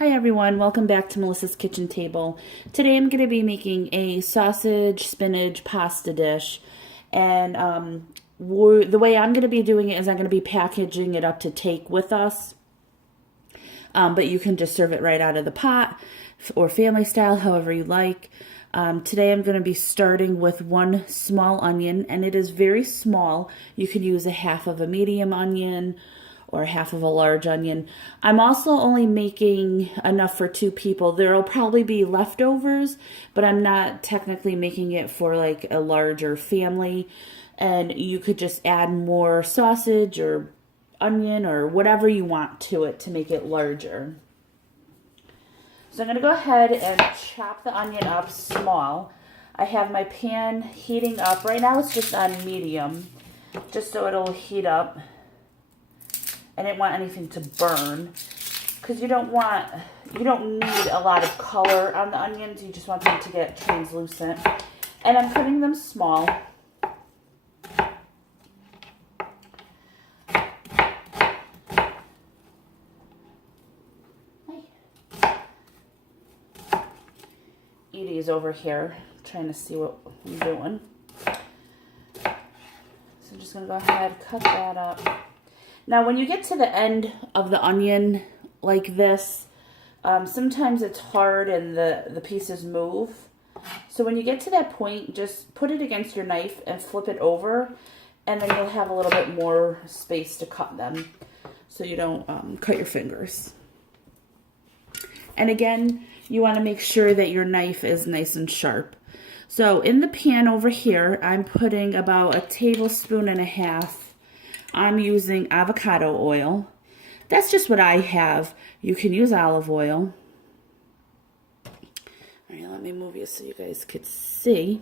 Hi everyone, welcome back to Melissa's Kitchen Table. Today I'm going to be making a sausage spinach pasta dish, and the way I'm going to be doing it is I'm going to be packaging it up to take with us, but you can just serve it right out of the pot or family style, however you like. Today I'm going to be starting with one small onion, and it is very small. You could use a half of a medium onion or half of a large onion. I'm also only making enough for 2 people. There'll probably be leftovers, but I'm not technically making it for like a larger family. And you could just add more sausage or onion or whatever you want to it to make it larger. So I'm gonna go ahead and chop the onion up small. I have my pan heating up. Right now it's just on medium, just so it'll heat up. I didn't want anything to burn because you don't need a lot of color on the onions. You just want them to get translucent. And I'm cutting them small. Edie's over here trying to see what I'm doing. So I'm just going to go ahead, cut that up. Now, when you get to the end of the onion like this, sometimes it's hard and the pieces move. So when you get to that point, just put it against your knife and flip it over, and then you'll have a little bit more space to cut them so you don't cut your fingers. And again, you want to make sure that your knife is nice and sharp. So in the pan over here, I'm putting about 1.5 tablespoons. I'm using avocado oil. That's just what I have. You can use olive oil. All right, let me move you so you guys could see.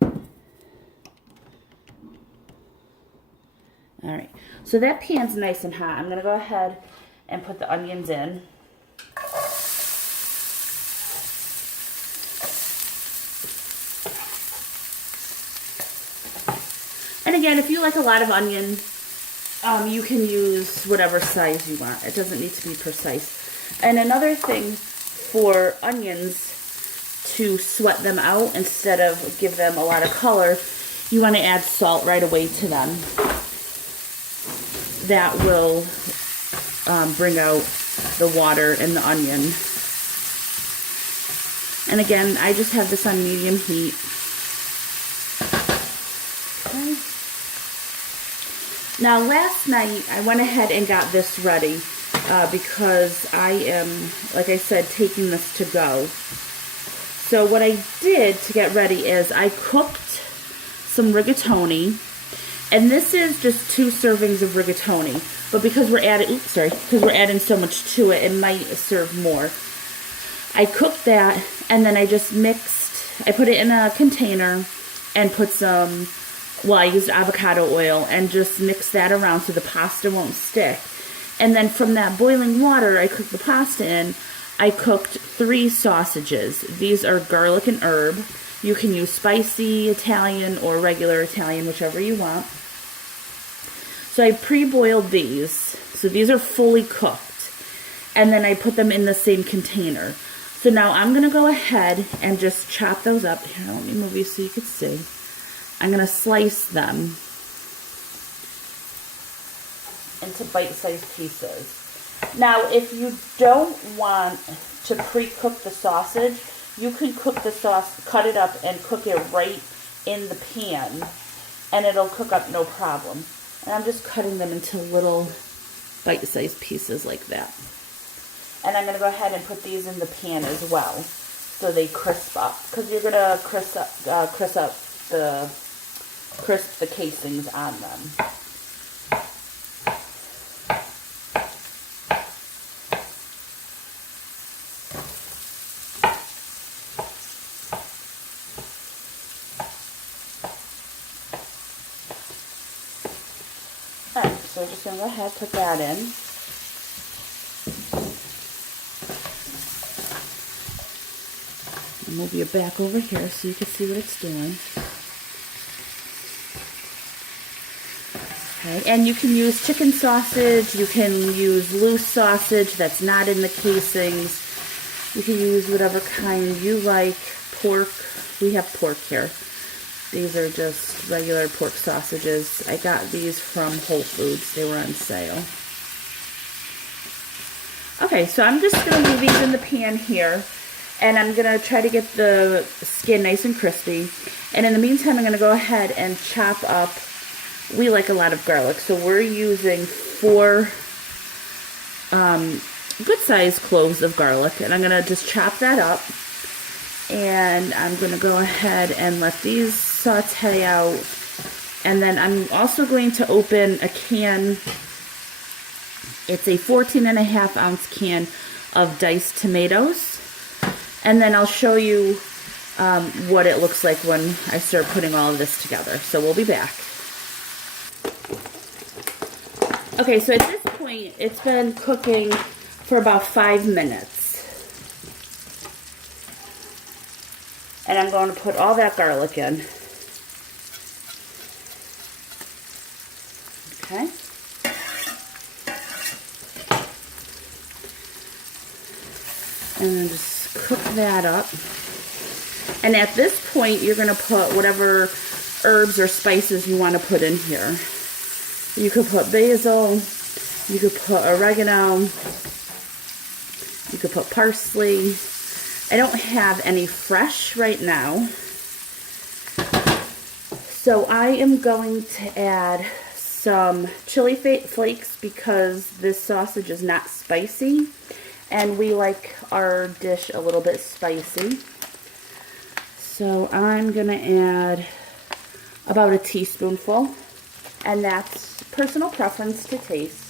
All right, so that pan's nice and hot. I'm gonna go ahead and put the onions in. And again, if you like a lot of onion, you can use whatever size you want. It doesn't need to be precise. And another thing for onions, to sweat them out instead of give them a lot of color, you want to add salt right away to them. That will bring out the water in the onion. And again, I just have this on medium heat. Okay. Now, last night, I went ahead and got this ready because I am, like I said, taking this to go. So what I did to get ready is I cooked some rigatoni, and this is just 2 servings of rigatoni. But because we're adding so much to it, it might serve more. I cooked that, and then I just mixed. I put it in a container and put some. Well, I used avocado oil and just mix that around so the pasta won't stick. And then from that boiling water I cooked the pasta in, I cooked 3 sausages. These are garlic and herb. You can use spicy Italian or regular Italian, whichever you want. So I pre-boiled these. So these are fully cooked. And then I put them in the same container. So now I'm going to go ahead and just chop those up. Here, let me move you so you can see. I'm going to slice them into bite-sized pieces. Now, if you don't want to pre-cook the sausage, you can cook the sauce, cut it up, and cook it right in the pan, and it'll cook up no problem. And I'm just cutting them into little bite-sized pieces like that. And I'm going to go ahead and put these in the pan as well, so they crisp up, because you're going to crisp the casings on them. Alright, so we're just going to go ahead and put that in. I'll move you back over here so you can see what it's doing. Okay, and you can use chicken sausage, you can use loose sausage that's not in the casings. You can use whatever kind you like. Pork, we have pork here. These are just regular pork sausages. I got these from Whole Foods. They were on sale. Okay, so I'm just going to leave these in the pan here. And I'm going to try to get the skin nice and crispy. And in the meantime, I'm going to go ahead and chop up. We like a lot of garlic. So we're using 4 good-sized cloves of garlic. And I'm going to just chop that up. And I'm going to go ahead and let these saute out. And then I'm also going to open a can. It's a 14.5-ounce can of diced tomatoes. And then I'll show you what it looks like when I start putting all of this together. So we'll be back. Okay, so at this point, it's been cooking for about 5 minutes. And I'm going to put all that garlic in. Okay. And then just cook that up. And at this point, you're going to put whatever herbs or spices you want to put in here. You could put basil, you could put oregano, you could put parsley. I don't have any fresh right now. So I am going to add some chili flakes because this sausage is not spicy. And we like our dish a little bit spicy. So I'm going to add about a teaspoonful. And that's personal preference to taste.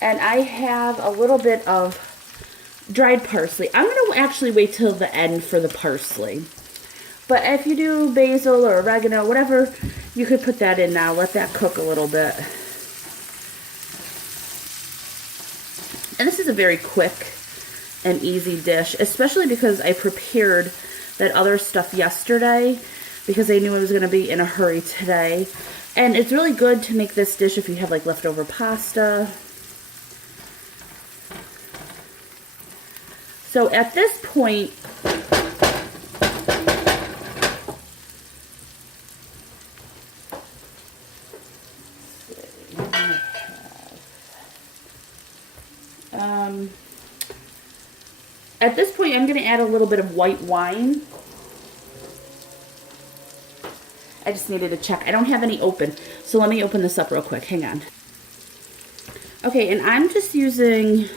And I have a little bit of dried parsley. I'm going to actually wait till the end for the parsley. But if you do basil or oregano, whatever, you could put that in now. Let that cook a little bit. And this is a very quick and easy dish, especially because I prepared that other stuff yesterday because I knew I was going to be in a hurry today. And it's really good to make this dish if you have like leftover pasta. So at this point, I'm going to add a little bit of white wine. I just needed to check. I don't have any open, so let me open this up real quick. Hang on. Okay, and I'm just using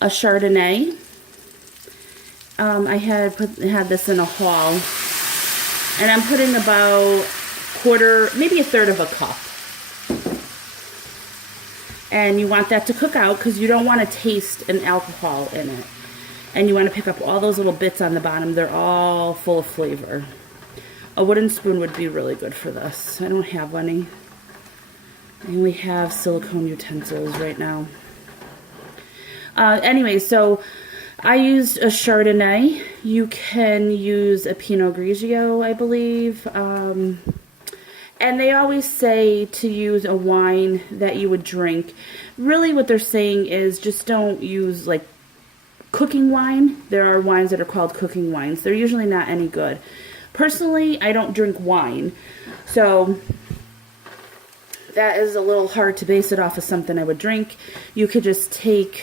a Chardonnay. I had this in a haul, and I'm putting about maybe a third of a cup. And you want that to cook out because you don't want to taste an alcohol in it. And you want to pick up all those little bits on the bottom. They're all full of flavor. A wooden spoon would be really good for this. I don't have any. I only have silicone utensils right now. Anyway, so I used a Chardonnay. You can use a Pinot Grigio, I believe. And they always say to use a wine that you would drink. Really what they're saying is just don't use like cooking wine. There are wines that are called cooking wines. They're usually not any good. Personally, I don't drink wine. So that is a little hard to base it off of something I would drink. You could just take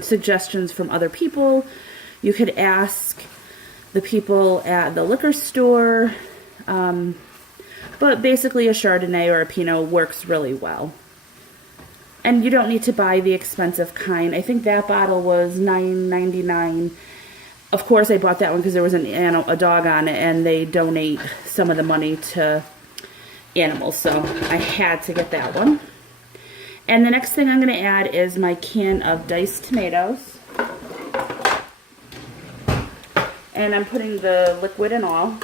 suggestions from other people. You could ask the people at the liquor store. But basically a Chardonnay or a Pinot works really well. And you don't need to buy the expensive kind. I think that bottle was $9.99. Of course, I bought that one because there was a dog on it, and they donate some of the money to animals. So I had to get that one. And the next thing I'm going to add is my can of diced tomatoes. And I'm putting the liquid in all.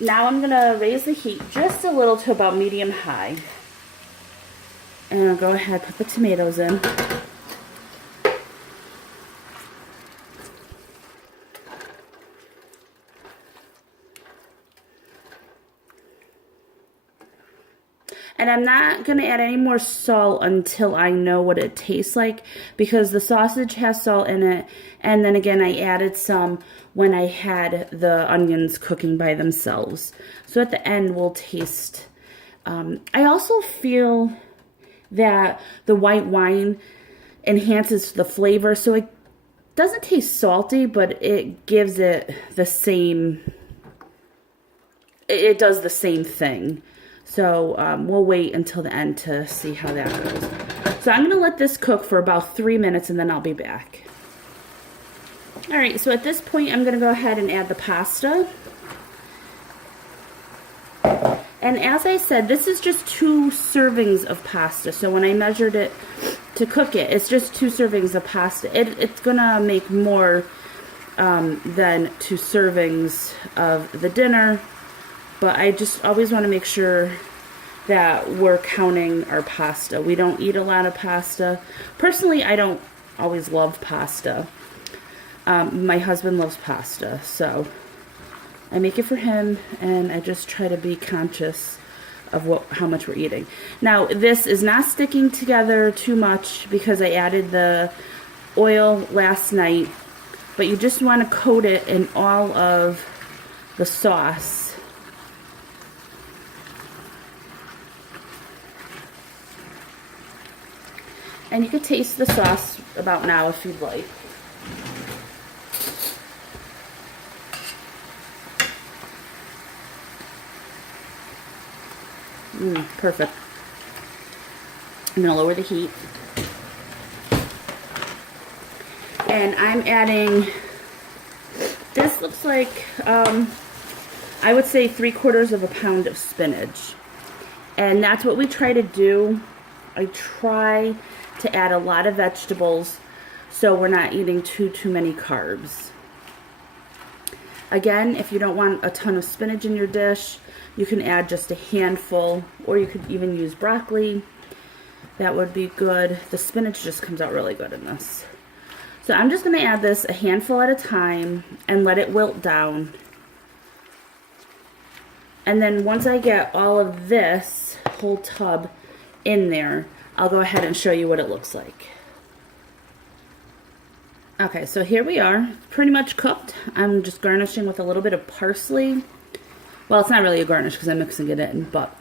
Now I'm going to raise the heat just a little to about medium-high. And I'll go ahead and put the tomatoes in. And I'm not going to add any more salt until I know what it tastes like, because the sausage has salt in it. And then again, I added some when I had the onions cooking by themselves. So at the end, we'll taste. I also feel that the white wine enhances the flavor. So it doesn't taste salty, but it gives it the same, it does the same thing. So we'll wait until the end to see how that goes. So I'm going to let this cook for about 3 minutes and then I'll be back. All right, so at this point I'm going to go ahead and add the pasta. And as I said, this is just 2 servings of pasta. So when I measured it to cook it, it's just 2 servings of pasta. It's going to make more than 2 servings of the dinner. But I just always want to make sure that we're counting our pasta. We don't eat a lot of pasta. Personally, I don't always love pasta. My husband loves pasta, so I make it for him, and I just try to be conscious of how much we're eating. Now, this is not sticking together too much because I added the oil last night, but you just want to coat it in all of the sauce. And you could taste the sauce about now if you'd like. Perfect. I'm going to lower the heat. And I'm adding, this looks like, I would say 3/4 pound of spinach. And that's what we try to do. I try to add a lot of vegetables so we're not eating too many carbs. Again, if you don't want a ton of spinach in your dish, you can add just a handful, or you could even use broccoli. That would be good. The spinach just comes out really good in this. So I'm just going to add this a handful at a time and let it wilt down. And then once I get all of this whole tub in there, I'll go ahead and show you what it looks like. Okay, so here we are, pretty much cooked. I'm just garnishing with a little bit of parsley. Well, it's not really a garnish because I'm mixing it in, but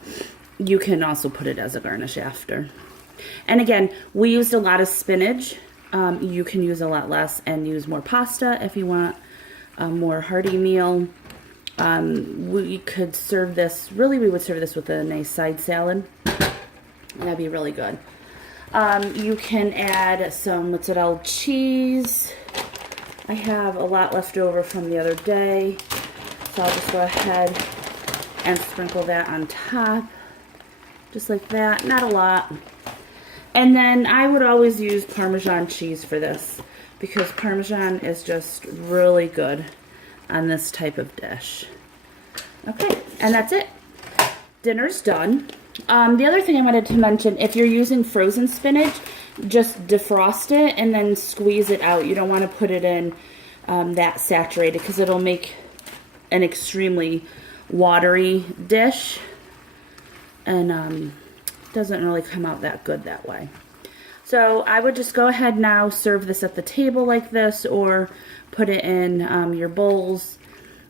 you can also put it as a garnish after. And again, we used a lot of spinach. You can use a lot less and use more pasta if you want a more hearty meal. We could serve this, really we would serve this with a nice side salad. That'd be really good. You can add some mozzarella cheese. I have a lot left over from the other day, so I'll just go ahead and sprinkle that on top, just like that. Not a lot. And then I would always use Parmesan cheese for this, because Parmesan is just really good on this type of dish. Okay, and that's it. Dinner's done. The other thing I wanted to mention, if you're using frozen spinach, just defrost it and then squeeze it out. You don't want to put it in that saturated, because it'll make an extremely watery dish, and doesn't really come out that good that way. So I would just go ahead now, serve this at the table like this, or put it in your bowls,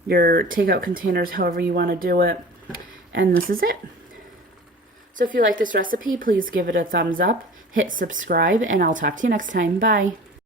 your takeout containers, however you want to do it. And this is it. So if you like this recipe, please give it a thumbs up, hit subscribe, and I'll talk to you next time. Bye.